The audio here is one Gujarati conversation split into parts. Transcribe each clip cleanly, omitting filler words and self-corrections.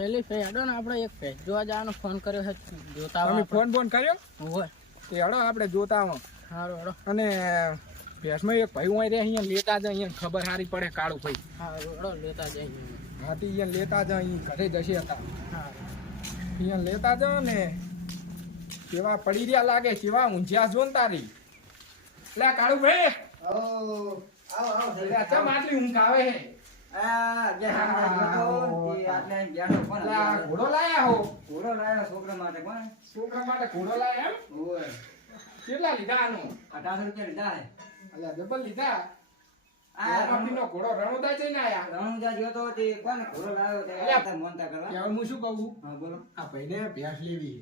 શૈલી ફે હેડો ને આપણે એક ભેજ જોવા જવાનો ફોન કર્યો છે જોતા તમે ફોન કર્યો હોય તે હેડો આપણે જોતા આવો સારું હેડો અને ભેંસમાં એક ભાઈ હોય રે અહીંયા લેતા જ અહીંયા ખબર સારી પડે કાળું ભાઈ સારું હેડો લેતા જઈએ હાથી અહીંયા લેતા જ અહીં ઘરે જશે હતા સારું અહીંયા લેતા જ ને કેવા પડી રહ્યા લાગે કેવા ઊંઝ્યા જો ને તારી એટલે કાળું ભાઈ ચમ આટલી ઊંઘ આવે હે ઘોડો લાયા હો છોકરા માટે ઘોડો લાયા એમ કેટલા લીધા આનો 18 રૂપિયા લીધા હે અલ્યા ડબલ લીધા આ નો ઘોડો રણુદા જઈને આયા રણુજા ગયો તો તે કોને ઘોડો લાવ્યો તે આ મોનતા કરવા હવે હું શું કહું હા બોલો આ ભાઈને ભેંસ લેવી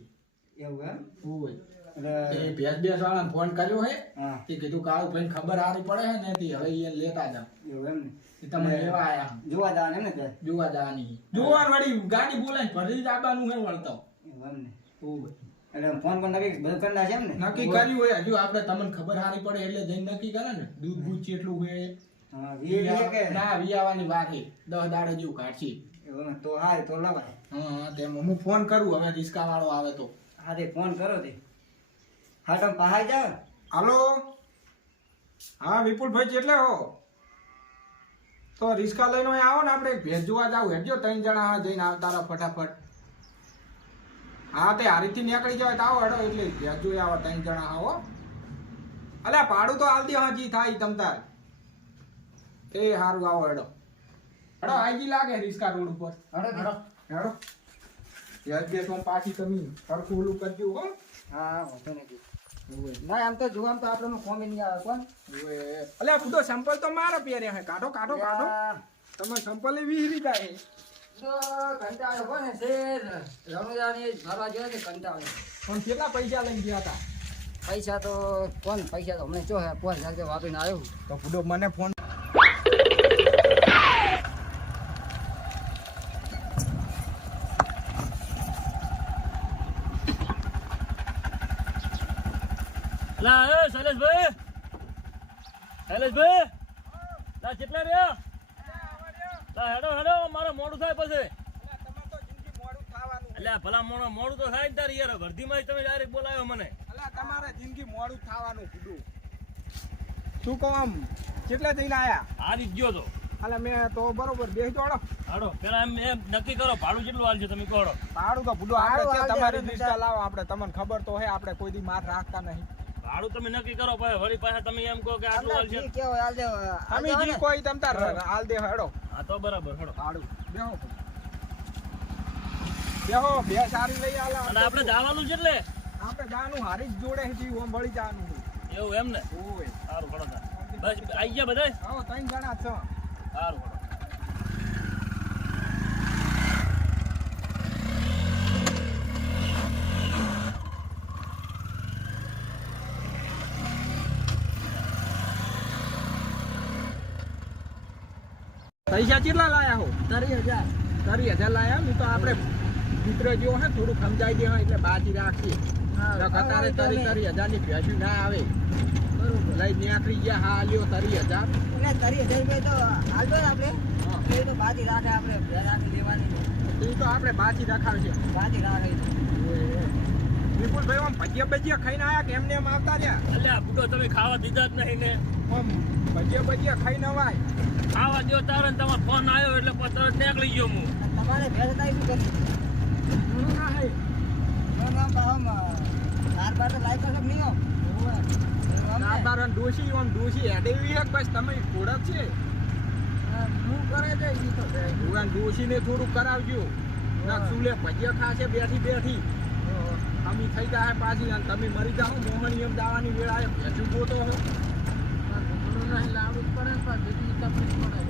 એવું એમ હોય એટલે એ ભેંસ વાળાને ફોન કર્યો હે હા તે કીધું કાળું ભાઈને ખબર હારી પડે હે ને તે હવે એ લેતા જાવ એવું એમ ને એ તમે લેવા આયા જોવા જવાનું એમ ને તે જોવા જવાની જોવા વળી ગાડી બોલાય ભરી જ આબાનું હે વળતો એવું એમ ને હોય એટલે ફોન પર નક્કી બધું કરી નાખે એમ ને નક્કી કર્યું હોય હજુ આપણે તમને ખબર હારી પડે એટલે જઈને નક્કી કરે ને દૂધ બૂધ કેટલું હોય હા વી કે ના વિયાવાની વાર હે 10 દાડે જેવું કાઢશી એવું એમ તો હાય તો લવાય હા તેમ હું ફોન કરું હવે રિસ્કા વાળો આવે તો હા તે ફોન કરો તે હા તમે પહાઈ જાવ હાલો હા વિપુલભાઈ કેટલે હો તો રિસ્કા લઈને અહીં આવો ને આપણે ભેજ જોવા જાવ હેડજો 3 જણા જઈને આવતા રહો ફટાફટ હા તે હારીથી નીકળી જાય તો આવો હેડો એટલે ભેજ જોઈ આવો 3 જણા આવો અલ્યા ભાડું તો હાલ દે હાજી થાય તમતાર એ હારું આવો હેડો હેડો આઈજી લાગે રિસ્કા રોડ ઉપર હેડો હેડો ભેજ બે તો પાછી તમે સરખું ઓલું કરજો હો હા વાંધો નથી ના આમ તો જોવા તો આપણે કોમી નહીં આવે કોણ અલ્યા પૂતો સંપલ તો મારો પહેર્યા હે કાઢો કાઢો કાઢો તમે સંપલ વિહરી જાય તો કંટાળો કોને છે રણુજાની ફરવા ગયો ને કંટાળો પણ કેટલા પૈસા લઈને ગયા હતા પૈસા તો કોણ પૈસા તો હમણાં ચો હે 5000 વાપરીને આવ્યો તો પૂતો મને ફોન લા એ શૈલેષભાઈ લા કેટલા રહ્યા લા હેડો હેડો મારે મોડું થાય પછી અલ્યા ભલા મોડું તો થાય ને તારી યાર વર્ધીમાં તમે ડાયરેક્ટ બોલાવ્યો મને અલ્યા તમારે જિંદગી મોડું થવાનું કીધું શું કહો આમ કેટલા જઈને આયા હારી જ ગયો તો અલ્યા મેં તો બરોબર બેસી દોડો હાડો પેલા એમ નક્કી કરો ભાડું કેટલું હાલજો તમે કહો ભાડું તો ભૂલો આપણે છે તમારી રિસ્કા લાવો આપણે તમને ખબર તો હે આપણે કોઈ દી માર રાખતા નહીં ભાડું તમે નક્કી કરો પછી વળી પાછા તમે એમ કહો કે આટલું હાલશે કેવો હાલ દે અમે જી કોઈ તમ તાર હાલ દે હેડો હા તો બરાબર હેડો ભાડું બેહો બે સારી લઈ આલા અને આપણે જવાનું છે એટલે આપણે જાનું હારી જ જોડે જી ઓમ વળી જાનું એવું એમ ને ઓય સારું હેડો બસ આવી ગયા બધા આવો 3 જણા છો સારું હેડો પૈસા કેટલા લાયા હો 30000 લાયા એમ તો આપણે મિત્ર જેવો હે થોડું સમજાઈ દે એટલે બાજી રાખીએ કતારે 30000 ની ભેંસી ના આવે બરોબર લઈ નીકળી ગયા હા લ્યો 30000 એટલે 30000 રૂપિયા તો હાલ દો આપણે એ તો બાજી રાખે આપણે ભેર રાખી લેવાની એ તો આપણે બાજી રખાવશે બાજી રાખે વિપુલભાઈ આમ ભજીયા ખાઈને આયા કે એમને એમ આવતા રહ્યા અલ્યા પૂતો તમે ખાવા દીધા જ નહીં ને આમ ભજીયા ખાઈને અવાય ખાવા દો તારે તમારો ફોન આવ્યો એટલે તરત નીકળી ગયો હું તમારે ભેર થાય શું કરી ના હે નામ બામ ચાર બાર તો લાઈક કરશો નહીં હો ના તારન ડોશી ઓમ ડોશી હેડેવી એક બસ તમે ઓળખ છે હું કરે છે ઈ તો ભગવાન ડોશીને થોડું કરાવજો ના સુલે ભજીયા ખાશે બેઠી અમી થઈ જાય પાછી અને તમે મરી જાઓ મોહણી એમ દાવાની વેળ આવે ભેજું ગોતો હો નહીં લાવવું જ પડે પણ જેટલી તકલીફ પડે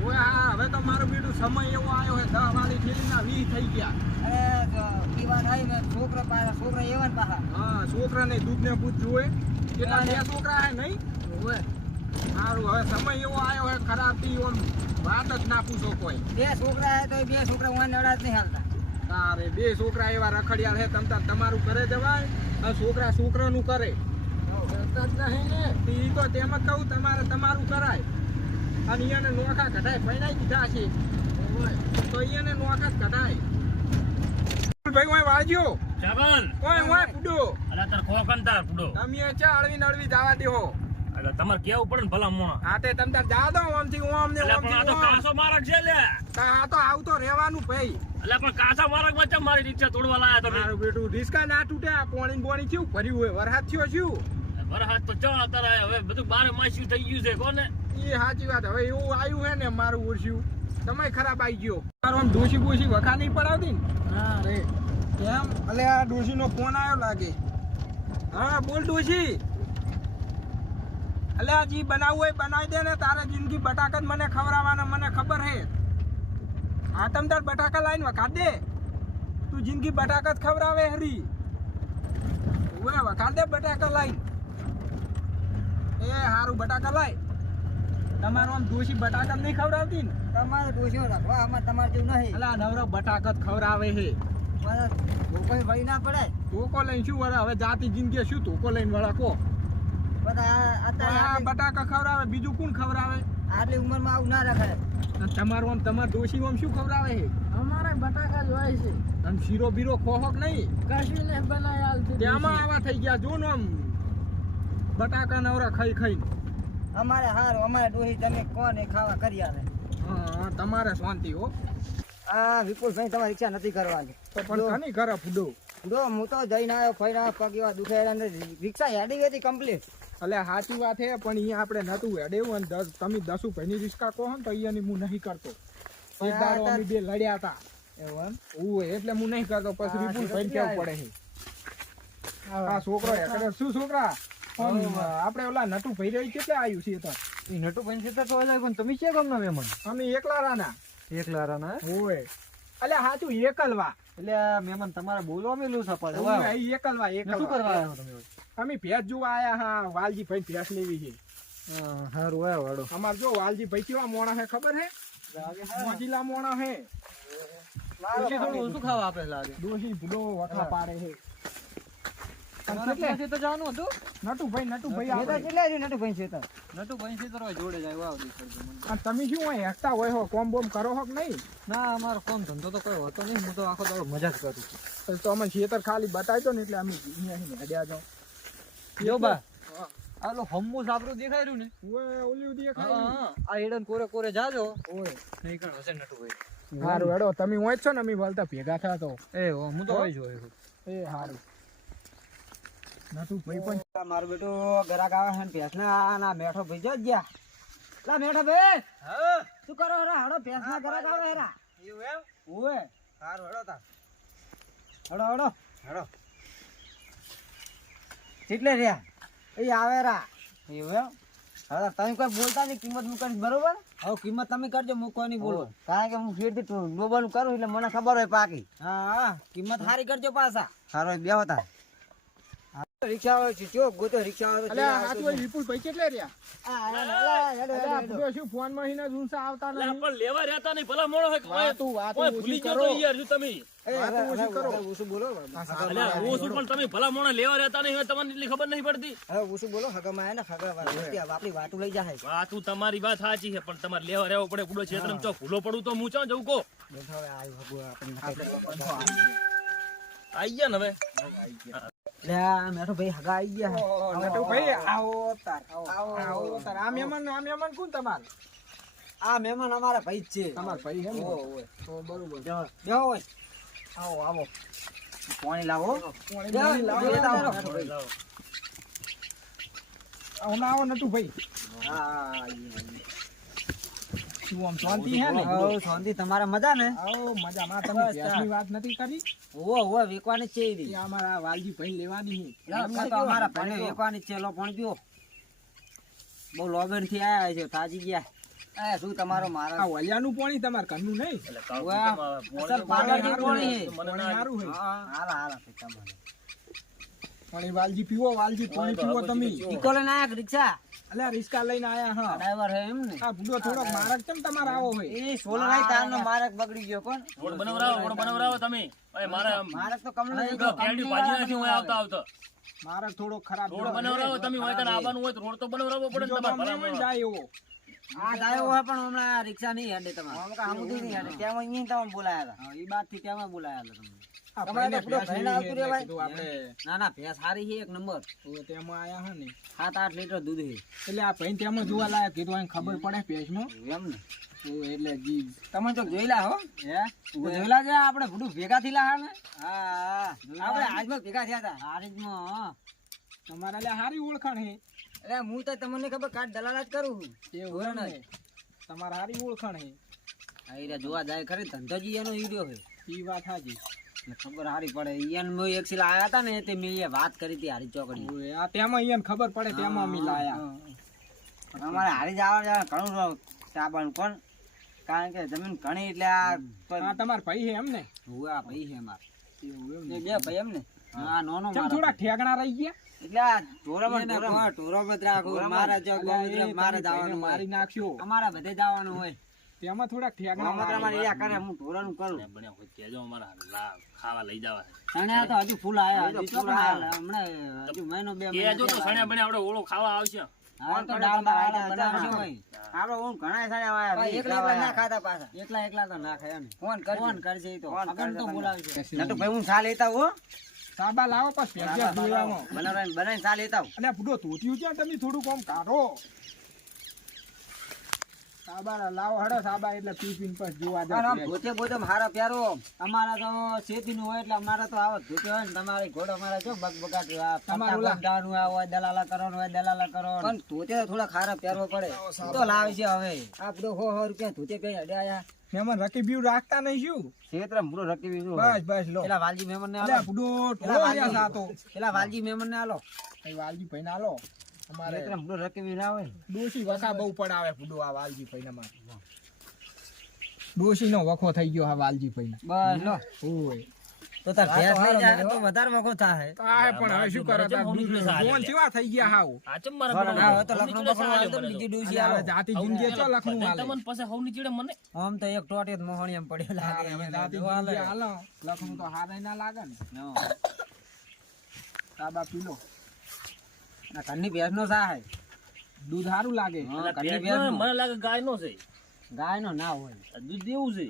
ઓય હા હવે તો મારું બેટું સમય એવો આવ્યો હે 10 વાળી થેલીના 20 થઈ ગયા અરે પીવા થાય ને છોકરા એવા પાછા હા છોકરાને દૂધ ને બૂધ જોવે કેટલા 2 છોકરા હે નહીં હોય સારું હવે સમય એવો આવ્યો હે ખરાબ થી ઓમ વાત જ ના પૂછો કોઈ 2 છોકરા હે તો 2 છોકરા વાન નડા જ નહીં હાલતા તારે 2 છોકરા એવા રખડિયાલ હે તમારું કરે દેવાય અને છોકરાનું કરે નહીં ને ઈ તો તેમ જ કહું તમારું કરાય અને અહીંયાને નોખા કઢાય પૈણાઈ દીધા છે તો અહીંયાને નોખા જ કઢાય ભાઈ ઓય વાળજો જગન ઓય પુડો અલા તાર ખોકન તાર પુડો તમે ચા અળવી નળવી જવા દેહો એટલે તમારે કેવું પડે ને ભલા મોણા હા તે તમ તાર જા દો ઓમથી ઓમ ને એટલે પણ આ તો ઓમથી ઓમ કાસો મારક છે લે આ તો આવતો રહેવાનું ભાઈ એટલે પણ કાસા મારક વચ્ચે મારી રિક્ષા તોડવા લાયા તમે મારું બેટું રિસ્કા ના તૂટે આ પોણી બોણી કેવું ભર્યું હોય વરસાદ થયો શું વરસાદ તો ચા અત્યારે હવે બધું બારે માસ્યું થઈ ગયું છે કોને એ સાચી વાત હવે એવું આવ્યું હે ને મારું ઓરસ્યું તમે ખરાબ આવી ગયો મારું આમ ડોસી બોસી વખા નહીં પડાવતી ને ના રે કેમ અલે આ ડોસી નો ફોન આવ્યો લાગે હા બોલ ડોસી અલે આ જી બનાવવું હોય બનાવી દે ને તારે જિંદગી બટાકા જ મને ખવડાવવાના મને ખબર હે હા તમ તાર બટાકા લાઈન વખા દે તું જિંદગી બટાકા જ ખવડાવે હરી ઓય વખા દે બટાકા લાઈન એ હારું બટાકા લાય તમારું આમ ડોસી બટાકા જ નહીં ખવડાવતી ને તમારે ડોશીઓ રાખવા આમાં તમારે જેવું નહીં અલા નવરો બટાકા જ ખવડાવે હે મારા લોકોને વળી ના પડે ધોકો લઈને શું વળે હવે જાતી જિંદગી શું ધોકો લઈને વળે કો બધા આ અત્યારે બટાકા ખવડાવે બીજું કોણ ખવડાવે આટલી ઉંમરમાં આવું ના રખાય અને તમારું આમ તમાર ડોશી આમ શું ખવડાવે છે અમારે બટાકા જ હોય છે અને શીરો બીરો ખોહોક નહીં કશું ને બનાવી આલતી તેમાં આવા થઈ ગયા જો ને આમ બટાકા નવરા ખાઈ ખાઈને અમારે હારું અમારે ડોહી તમે કોને ખાવા કરી આલે હા તમારે શાંતિ હો આ વિપુલભાઈ તમારી ઈચ્છા નથી કરવાની તો પણ કની કરે ફૂડો જો હું તો જઈને આવ્યો ફર્યા પગ એવા દુખાયેલા ને રિક્ષા હેડી ગઈ હતી કમ્પ્લીટ એટલે સાચી વાત છે પણ અહીંયા આપણે નતું હેડેવું અને તમે દસુ ભાઈની રિસ્કા કહો ને તો અહીંયાની હું નહીં કરતો એક દાડો અમે બે લડ્યા હતા એવું ઓય એટલે હું નહીં કરતો પછી વિપુલ ભાઈ કેવું પડે છે આ છોકરો એકડે શું છોકરા આપણે ઓલા નટુ ભાઈ રહી કેટલે આવ્યું છે તો એ નટુ પંચેતર તો હોય પણ તમે ક્યાં ગમના મહેમાન અમે એકલા રાના એકલા રાના ઓય અલે સાચું એકલવા એટલે મહેમાન તમારે બોલવા મેલું છે પણ ઓય, અહીં એકલવા શું એકલવા કરવા આવ્યો તમે અમે ભેંસ જોવા આયા હા વાલજી ભાઈ ભેંસ લેવી છે હારું આવ્યો વાડો અમાર જો વાલજી ભાઈ કેવા મોણા હે ખબર હે મોજીલા મોણા હે ડોશી થોડું ઓછું ખાવા આપે લાગે ડોશી ભૂલો વખા પાડે હે તમારા પાસે તો જવાનું હતું નટુભાઈ એ તો આપણે કેટલા રહ્યું નટુ પંચેતર નટુ પંચેતર હોય જોડે જાય વાવ દીકરો અને તમે શું હોય હેકતા હોય હો કોમ બોમ કરો હો કે નહીં ના અમારો કોમ ધંધો તો કોઈ હોતો નહીં હું તો આખો દાડો મજા જ કરું છું તો અમે ખેતર ખાલી બતાવી દો ને એટલે અમે અહીંયા હેડ્યા જાઓ જો બા આ લો હમ્મુ સાબરું દેખાઈ રહ્યું ને ઓય ઓલી દેખાય હા આ એડન કોરે કોરે જાજો ઓય નહીં કણ હશે નટુભાઈ હારું હેડો તમે હોય જ છો ને અમે વળતા ભેગા થયા તો એ હું તો હોય જોયો એ હારું નટુભાઈ પણ મારું બેટું ગરાક આવે છે ભેંસના ના મેઠો ભાઈ જો ગયા લા મેઠો ભાઈ હા શું કરો રા હડો ભેંસના ગરાક આવે હેરા એવું એમ ઓય હારું હડો તા હડો હડો હડો કેટલે રહ્યા એ આવે રા એવું એમ હવે તમે કોઈ બોલતા નહીં કિંમત મૂકવાની બરોબર હવે કિંમત તમે કરજો હું કોઈ નહીં બોલો કારણ કે હું ફેરથી ડોબાનું કરું એટલે મને ખબર હોય પાકી હા કિંમત સારી કરજો પાછા સારો બે હતા રિક્ષા આવે છે જો ગોતો રિક્ષા આવે અલે આ તો વિપુલભાઈ કેટલે રહ્યા બધો શું ફોન માં હિના ઝુંસા આવતા એટલે નહીં પણ લેવા રહેતા નહીં ભલા મોણો હોય વાતું ઓય ભૂલી ગયો તો યાર શું તમે વાતું ઓછી કરો ઓછું બોલો એટલે હું શું પણ તમે ભલા મોણો લેવા રહેતા નહીં હોય તમને એટલી ખબર નહીં પડતી હવે ઓછું બોલો હગમાં આયા ને ખગા આપણી વાતું લઈ જાય વાતું તમારી વાત સાચી છે પણ તમારે લેવા રહેવો પડે પૂરો ક્ષેત્ર તો ભૂલો પડું તો હું ચા જવું કો બેઠો હવે આવ્યું હગું આપણને આઈ ગયા ને હવે લે આ મેઠો ભાઈ હગા આવી ગયા નટુભાઈ આવો તાર આવો તાર આ મહેમાન કોણ તમાર આ મહેમાન અમારા ભાઈ જ છે તમાર ભાઈ હે ને ઓય તો બરોબર બેહો હોય આવો આવો પાણી લાવો પાણી લાવો. આવો નટુભાઈ હા શું આમ શાંતિ હે ને શાંતિ તમારા મજા ને આવો મજામાં તમે ભેંસની વાત નથી કરી ઓવો વેકવાની જ છે એ અમારા વાલજી ભાઈ લેવાની છે એમને તો અમારા ભાઈને વેકવાની જ છે લો પણ પીઓ બહુ લોબેન થી આયા છે તાજી ગયા શું તમારો મારા આ વલિયાનું પાણી તમાર ઘરનું નહીં અસલ પાવડર પાણી છે પાણી સારું છે હાલા હાલા તમારે પાણી વાલજી પીવો વાલજી પાણી પીવો તમે ઈકો લઈને આયા રિક્ષા અલ્યા રિસ્કા લઈને આયા હા ડ્રાઈવર હે એમ ને આ ભૂડો થોડોક મારક કેમ તમારે આવો હોય એ સોલરાઈ તારનો મારક બગડી ગયો કોણ રોડ બનાવરાવો તમે ઓય મારે મારક તો કમળો કેડી ભાજી નાખી હોય આવતા આવતા મારક થોડો ખરાબ રોડ બનાવરાવો તમે હોય તને આવવાનું હોય તો રોડ તો બનાવરાવો પડે ને તમારે ભલા નહીં મોણો જાય એવો આ જાય હોય પણ હમણાં રિક્ષા નહીં હેડે તમારે આમ કા હમુદી નહીં હેડે ત્યાં અહીં તમને બોલાયા હતા એ બાદ થી ત્યાં બોલાયા હતા તમને આ તમારે ભાઈને તો પૂરો ભેંસ ભરીને લીધી આવતું એટલે રહેવાય. કીધું આપણે ના ના ભેંસ સારી છે એક નંબર તો તેમાં આયા હે ને 7-8 લીટર દૂધ છે એટલે આ ભાઈ તેમાં જોવા લાયક કીધું અહીં ખબર પડે ભેંસનો એમ ને તો એટલે જી તમે તો જોઈલા હો હે જોઈલા છે આપણે બધું ભેગા થયેલા હા ને હા આપણે આજમાં ભેગા થયા હતા હારીજમાં તમારા લે સારી ઓળખાણ હે એટલે હું તો તમને ખબર કાટ દલાલ જ કરું એવું ને તમારા સારી ઓળખાણ હે આઈરા જોવા જાય ખરી ધંધોજી એનો વિડિયો છે ઈ વાત હાજી એટલે ખબર હારી પડે ઈયન મો એક સિલા આયા હતા ને તે મેં એ વાત કરી હતી હારી ચોકડી ઓય આ તેમાં ઈયન ખબર પડે તેમાં અમે લાયા અમારે હારી જવા ઘણું ચાબાનું કોણ કારણ કે જમીન ઘણી એટલે આ તમાર ભાઈ હે એમ ને હુઆ ભાઈ છે અમાર એવું એમ એ ને બે ભાઈ એમ ને હા નોનો ચમ મારો થોડા ઠેકણા રહી ગયા એટલે આ ઢોરામાં રાખો મારા જો ગોમત્રા મારે જવાનું મારી નાખ્યો અમારા બધે જવાનું હોય તેમાં થોડા ઠેકણા ગોમત્રા મારે યા કરે હું ઢોરાનું કરું બન્યા હોય કહેજો અમારા ખાવા લઈ જવા સણ્યા તો હજુ ફૂલ આયા હજુ ફૂલ આયા હમણાં હજુ મહિનો બે મહિના કહેજો તો સણ્યા બન્યા આપણે ઓળો ખાવા આવશે હા તો દાળ બનાવશું ભાઈ આપણે ઓમ ઘણા સારા આયા એકલા ના ખાતા પાછા એકલા તો ના ખાય ને ફોન કરશે તો અગર તો બોલાવશે નટુ ભાઈ હું સા લેતા હો સાબા લાવો પાસ ભેંસિયા દોવામાં બનાવીને સા લેતા અને બુડો ધોતિયું છે તમે થોડું કોમ કાઢો સાબા લાવો હડો સાબા એટલે પી પીને પછી જોવા જાય ધોતે બોતે હારા પ્યારો અમારા તો શેતી નું હોય એટલે અમારા તો આવો ધોતે હોય ને તમારે ઘોડો અમારા જો બગબગાટ દાવાનું હોય દલાલા કરવાનું હોય દલાલા કરવાનું પણ ધોતે તો થોડા ખારા પ્યારો પડે તો લાવે છે હવે આ બધો 100 રૂપિયા ધોતે કઈ અડ્યા મહેમાન રકી બીવ રાખતા નહીં શું ક્ષેત્ર પૂરો રકી બીજું બસ બસ લો પેલા વાલજી મહેમાન ને અલ્યા આલો બુડો ઠોળો રહ્યા સાતો પેલા વાલજી મહેમાન ને આલો એ વાલજી ભાઈ ના લો અમારે ક્ષેત્ર પૂરો રકી બી ના હોય ડોશી વખા બહુ પડાવે બુડો આ વાલજી ભાઈ ના માં ડોશી નો વખો થઈ ગયો આ વાલજી ભાઈ બસ લો ઓય તો તાર ભેંસ લઈ જાય તો વધારે વખો થાય તાય પણ હવે શું કરે તાર ફોન કેવા થઈ ગયા હાવ આ ચમ મારા બરાબર હવે તો લખનઉ બખનઉ આવે તો બીજી ડોસી હવે આવે જાતિ જિંદગી ચો લખનું હાલે તમને પાસે હોવની ચીડે મને આમ તો એક ટોટી જ મોહણી એમ પડ્યો લાગે હવે જાતિ જિંદગી હાલો લખનું તો હારે ના લાગે ને સાબા પીલો ના ઘરની ભેંસ નો સા હે દૂધ સારું લાગે ઘરની ભેંસ નો મને લાગે ગાય નો છે ગાય નો ના હોય આ દૂધ દેવું છે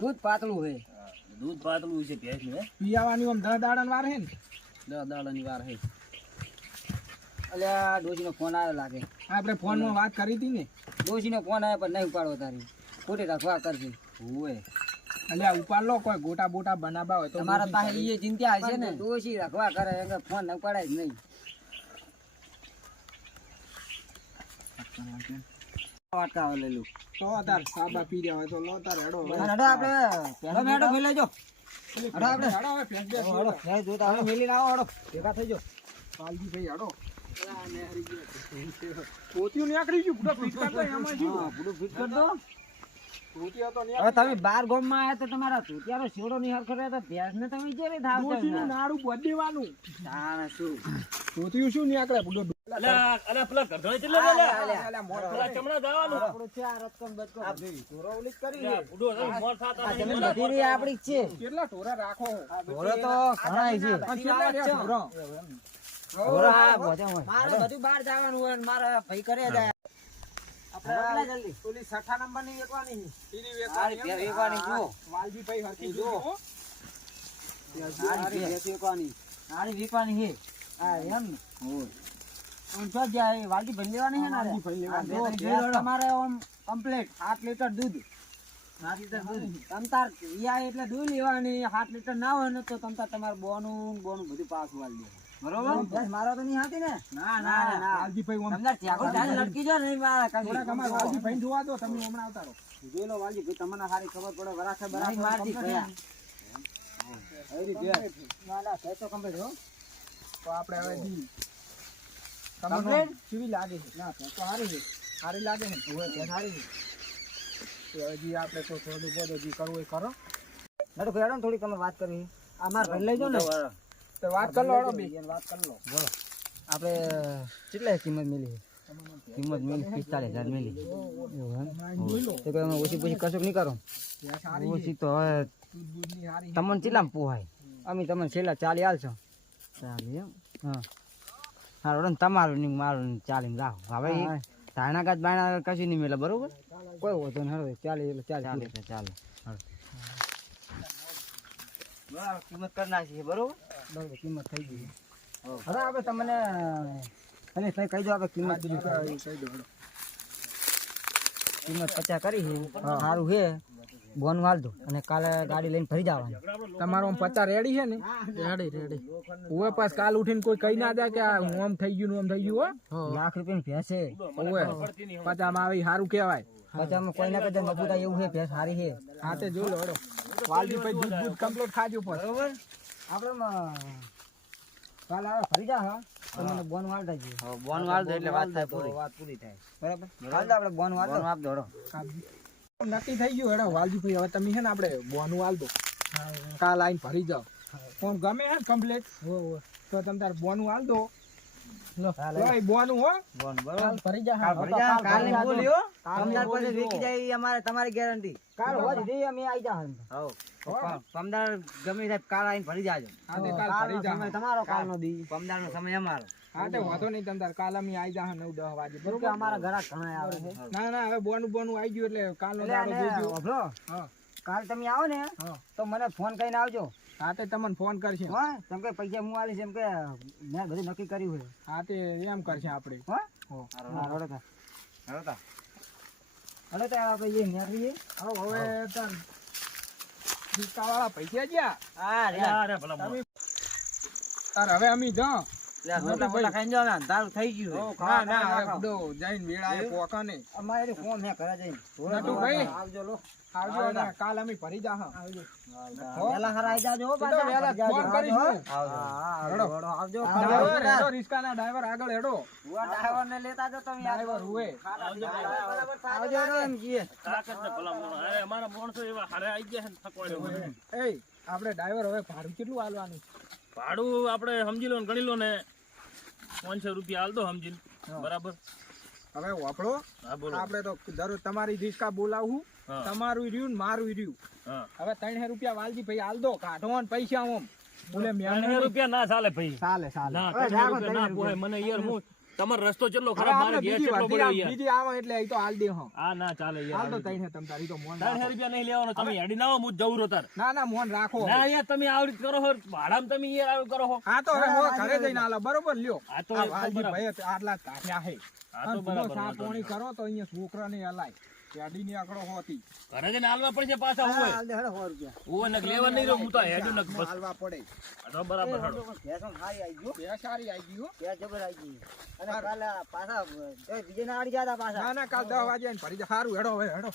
દૂધ પાતળું હોય દૂધ પાતળું છે ભેંસ નું પીવાની આમ 10 દાડા વાર હે ને 10 દાડાની વાર હે અલ્યા ડોશી નો ફોન આવ્યો લાગે આપણે ફોન માં વાત કરી હતી ને ડોશી નો ફોન આવ્યો પણ નહીં ઉપાડવો તારી ખોટી રાખવા કરશે હોય અલ્યા ઉપાડ લો કોઈ ગોટા બોટા બનાવવા હોય તો તમારા પાસે એ ચિંતા હશે ને ડોશી રાખવા કરે એટલે ફોન ન ઉપાડાય જ નહીં વાટકા લેલું તો તાર સાબા પી રહ્યા હોય તો લો તાર હેડો હેડો આપણે પહેલો મેડો મેં લેજો હેડો આપણે હેડો હવે ફેંસ દે હેડો હેડો જોતા હવે મેલીને આવો હેડો ભેગા થઈ જાઓ વાલજી ભાઈ હેડો પોતિયું નીકળી ગયું બુડો ફિટ કર દો એમાં શું હા પૂરું ફિટ કરી દો પોતિયો તો હવે તમે 12 ગામમાં આયા તો તમારા તૂટિયાનો શેડો નહીં હરખો રહે તો ભેંસને તમે જેરી થાવ છો ડોશીનું નાડું બદલવાનું તાણે શું પોતિયું શું નીકળે બુડો અલા પેલા ગધોળે ચેટલે પેલા ચમડા જવાનું આપણો છે આ રતકમ બતકમ ઢોરો ઓલી જ કરી છે. બુડો મોર થાતા આ જમીન બધી રહી આપણી જ છે કેટલા ઢોરા રાખો ઘોડો તો ઘણાય છે પણ કેટલા રહ્યા ઢોરો? ઘોડો આ બોજે હોય મારે બધું બહાર જવાનું હોય ને મારે ભાઈ કરે જાય આપણે જલ્દી ઓલી 6 નંબરની વેકવાની ઈરી હારી ભેંસ વેકવાની જો વાલજી ભાઈ હરખી જો હારી ભેંસ વેકવાની હારી વેકવાની છે હા એમ ને હોય આમ તો જાય વાલજી ભરી લેવાની છે ને વાલજી ભરી લેવાની. આ જો ભેંસ તમારે આમ કમ્પ્લીટ 7 લીટર દૂધ 7 લીટર દૂધ તમતાર યા એટલે દૂધ લેવાની 7 લીટર ના હોય ને તો તમતાર તમારે બોનું બધું પાછું વાળી દેવાનું બરોબર બસ મારો તો નહીં હતી ને ના ના ના વાલજી ભાઈ ઓમ તમતાર ત્યાગો ચાલે લટકી જો નહીં મારા કાંઈ થોડાક અમાર વાલજી ભાઈને જોવા દો તમે હમણાં આવતા રહો જોઈ લો વાલજી ભાઈ તમને સારી ખબર પડે વરાખે બરાબર મારજી ગયા ના ના કઈ તો કમ્પ્લીટ હો તો આપણે હવે જી Complete? તમને કેવી લાગે છે ના તો સારી છે સારી લાગે ને ઓય તે સારી છે તો હજી આપણે તો થોડું બધું જી કરવું એ કરો નડો ફેડો ને થોડી તમે વાત કરી આ માર ભાઈ લઈ જો ને તો વાત કરી લો હળો બે વાત કરી લો બોલો આપણે કેટલા કિંમત મિલી કિંમત મિલી 45000 મિલી એવું એમ જોઈ લો તો કોઈ અમે ઓછી પૂછી કશું નહીં કરો ત્યાં સારી ઓછી તો હવે દૂધ બૂધની સારી તમને કેટલામાં પોહાય અમે તમને છેલ્લા 40 આલશો 40 એમ હા હારું ને તમારું ને મારું 40 રાખો હવે ધાણા ગાજ બાયણા કશું નહીં મળે બરોબર કોઈ વાંધો નહીં હવે ચાલે એટલે ચાલે ચાલે બરાબર કિંમત કરી નાખીએ બરોબર બરોબર કિંમત થઈ ગઈ હવે આપણે તમને અને કહી દો આપણે કિંમત કહી દો કિંમત 50 કરી છે સારું છે બોન વાલ દો અને કાલે ગાડી લઈને ફરી જવાની તમારો 50 રેડી છે ને રેડી ઓવે પાસ કાલ ઉઠીને કોઈ કહી ના દે કે આ ઓમ થઈ ગયું ને ઓમ થઈ ગયું હો લાખ રૂપિયાની ભેંસ છે ઓવે 50 માં આવી સારું કહેવાય 50 માં કોઈ ના કદે મજબૂતા એવું છે ભેંસ સારી છે હા તે જો લો હડો વાલજી ભાઈ દૂધ કમ્પ્લીટ ખાજો પછી બરોબર આપણે કાલ આવે ફરી જા હા તો મને બોન વાલ દેજો બોન વાલ દે એટલે વાત પૂરી થાય બરાબર કાલ આપણે બોન વાલ આપ દોડો નક્કી થઈ ગયું હેડો વાલજી ભાઈ હવે તમે છે ને આપણે બોનું હાલ દો કાલ આઈને ભરી જાઓ ફોન ગમે હે કમ્પ્લીટ તો તમે તાર બોનું હાલ દો લો બોનું હો બોન બરાબર ભરી જા કાલ ની બોલ્યો કમદાર પાસે વેકી જાય અમારે તમારી ગેરંટી કાલ હોજ દે અમે આવી જા હવ કમદાર ગમે સાહેબ કાલ આઈને ભરી જાજો હા તે કાલ ભરી જા તમારો કાલ નો દી કમદાર નો સમય અમારો હા તે વાંધો નહીં તમે તાર કાલ અમે આવી જા 9-10 વાગે બરોબર અમારા ઘરા ઘણા આવે છે ના હવે બોનું આવી ગયું એટલે કાલનો દાડો જોજો અભરો હા કાલ તમે આવો ને તો મને ફોન કરીને આવજો હા તે તમને ફોન કરશે હા તમે કે પૈસા હું આલીશ એમ કે મેં બધું નક્કી કર્યું છે હા તે એમ કરશે આપણે હો હળો તા આપણે જે નીકળીએ હવે તાર વાળા પૈસા ગયા હા અરે ભલા મોણા. તાર હવે અમે જા ખાઈ જાવ ને દારૂ થઈ ગયું ના હવે બધો જઈને વેળાએ પોકા ને અમારે ફોન હે ઘરે જઈને નટુભાઈ આવજો લો આવજો અને કાલ અમે ફરી જા આવજો વેલા હરા આવી જાજો તો વેલા ફોન કરીશું આવજો આવજો ડ્રાઈવર હેડો રિસ્કાના ડ્રાઈવર આગળ હેડો ડ્રાઈવર ને લેતા જો તમે ડ્રાઈવર હુએ આવજો ને એમ જીએ તાકાત ને ભલા મોણા. અરે અમારા માણસો એવા હારે આવી ગયા છે ને થકવાડ્યો. એ આપણે ડ્રાઈવર હવે ભાડું કેટલું આલવાનું ભાડું આપણે સમજી લો ને ગણી લો ને 500 રૂપિયા હાલ દો સમજીને બરાબર. હવે વાપરો હા બોલો. આપણે તો દરરોજ તમારી રિસ્કા બોલાવું હા. તમારું રહ્યું ને મારું રહ્યું હા. હવે 300 રૂપિયા વાલજી ભાઈ હાલ દો કાઢો ને પૈસા ઓમ બોલે 300 રૂપિયા ના ચાલે ભાઈ. ચાલે ના ચાલે 300 રૂપિયા ના પોહાય મને યાર. હું તમારો રસ્તો કેટલો ખરાબ, મારે ગેસ કેટલો પડ્યો યાર. બીજી આવે એટલે એ તો હાલ દે હો આ ના ચાલે હાલ યાર. તો 300 તમ તારી તો મોન 300 રૂપિયા નહીં લેવાનો. તમે હેડી ના આવો, હું જવું રહો તાર. ના મોન રાખો ના યાર તમે આવી રીતે કરો છો ભાડામાં, તમે યાર આવું કરો છો. હા તો હવે હો ઘરે જઈને હાલો બરોબર લ્યો આ તો આ વાલજી ભાઈ આટલા કાઢ્યા હે આ તો અને બરાબર ચા વાંધો પાણી નહીં. કરો તો અહીંયા છોકરાને હલાય ગાડી ની આકડો હોતી ઘરે જઈને હાલવા પડશે પાછા હોય ઓય નક લેવા નહીં રહ્યો. હું તો હેડ્યો નક બસ. હાલવા પડે આ તો બરાબર હડો. ભેંસો સારી આવી ગયો બે સારી આવી ગઈ હો ભેંસ જબર આવી ગઈ અને કાલે પાછા બીજે ના આડી જતા પાછા ના કાલ 10 વાગે આઈને ભરી જા સારું હેડો હવે હેડો